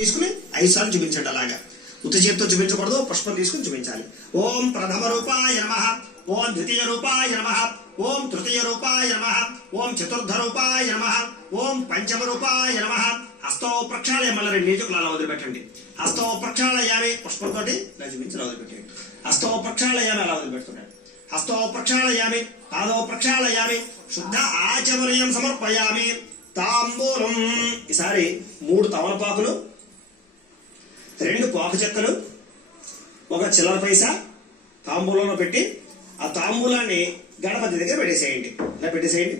తీసుకుని 5 సార్లు చూపించండి. అలాగా ఉత్త చేతితో చూపించకూడదు, పుష్పం తీసుకుని చూపించాలి. ఓం ప్రథమ రూపాయ నమః, ఓం ద్వితీయ రూపాయ నమః, ఓం తృతీయ రూపాయ నమః, ఓం చతుర్థ రూపాయ నమః, ఓం పంచమ రూపాయ నమః. హస్తో ప్రక్షాళయ మళ్ళీ 2 నీచుకులు అలా వదిలిపెట్టండి. హస్తో ప్రక్షాళయామి పుష్పంతో ఇలా చూపించి అలా వదిలిపెట్టండి. హస్తో ప్రక్షాళయామి అలా వదిలిపెడుతున్నాడు. హస్తో ప్రక్షాళయామి, పాదో ప్రక్షాళయామి, శుద్ధ ఆచమనీయం సమర్పయామి. తాంబూలం ఈసారి 3 తమలపాకులు, 2 పాకు చెక్కలు, 1 చిల్లర పైసా తాంబూలంలో పెట్టి ఆ తాంబూలాన్ని గణపతి దగ్గర పెట్టేసేయండి. ఇలా పెట్టేసేయండి.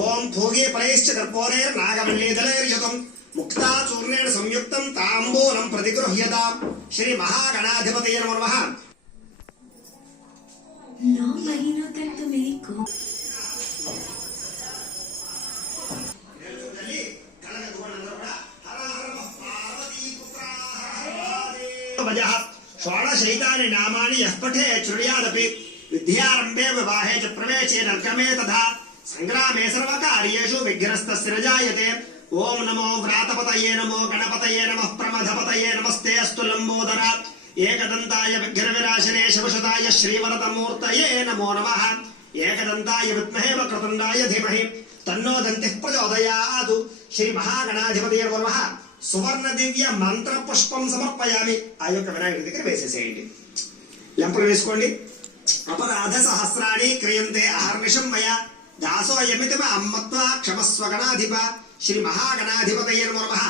ఓం భోగే ఫలైశ్చ కర్పూరే నాగమల్లీదలైర్యుతం ముక్తా చూర్ణేన సంయుక్తం తాంబూలం ప్రతిగృహ్యతాం. శ్రీ మహాగణాధిపతయే నమః. 9 महीनों तक तो मेरी को షోడశైతాని నామాని యః పఠేత్ శృణుయాదపి విద్యారంభే వివాహే చ ప్రవేశే నర్కమే తథా సంగ్రామే సర్వకార్యేషు విఘ్నస్తస్య న జాయతే. ఓం నమో వ్రాతపతయే నమో గణపతయే నమః ప్రమథపతయే నమస్తే అస్తు లంబోదర ఏకదంతాయ విఘ్నవినాశనే శివశతాయ శ్రీవరదమూర్తయే నమో నమః. ఏకదంతాయ విద్మహే వక్రతుండాయ ధీమహి తన్నో దంతిః ప్రచోదయాత్. శ్రీ మహాగణాధిపతయే నమః. సువర్ణ దివ్య మంత్ర పుష్పం సమర్పయామి. ఆ యొక్క వినాయకుడి దగ్గర వేసేసేయండి. లెంపలు వేసుకోండి. అపరాధ సహస్రాణి క్రియంతే అహర్నిశం మయా దాసోయమితి అమ్మత్వా క్షమస్వ గణాధిప. శ్రీ మహాగణాధిపతయే నమః.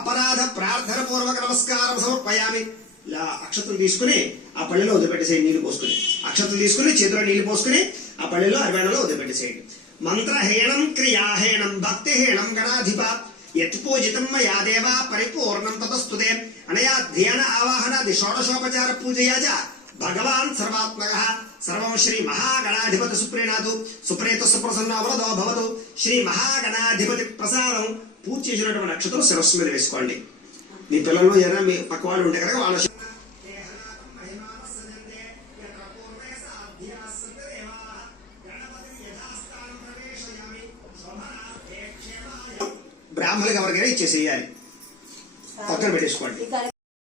అపరాధ ప్రార్థన పూర్వక నమస్కారం సమర్పయామి. ఇలా అక్షతలు తీసుకుని ఆ పళ్ళెలో వదిలిపెట్టేసేయండి. నీళ్లు పోసుకుని అక్షతలు తీసుకుని చేతిలో నీళ్లు పోసుకుని ఆ పళ్ళెలో అరివేణలో వదిలిపెట్టేసేయండి. మంత్రహీనం క్రియాహీనం భక్తిహీనం గణాధిప యత్పూజితం మయా దేవా పరిపూర్ణం తతస్తుతే. అనయా ధ్యాన ఆవాహనాది షోడశోపచార పూజయా చ భగవాన్ సర్వాత్మకః. సర్వం శ్రీ మహాగణాధిపతి సుప్రీణాతు సుప్రీత సుప్రసన్న వరదో భవతు. శ్రీ మహాగణాధిపతి ప్రసాదం పూజ చేసినటువంటి నక్షత్రం శిరస్సు మీద వేసుకోండి. మీ పిల్లలు ఏదైనా మీ పక్క వాళ్ళు ఉంటే కనుక వాళ్ళ బ్రాహ్మణులకు ఎవరికైనా ఇచ్చేసేయాలి. పక్కన పెట్టేసుకోండి.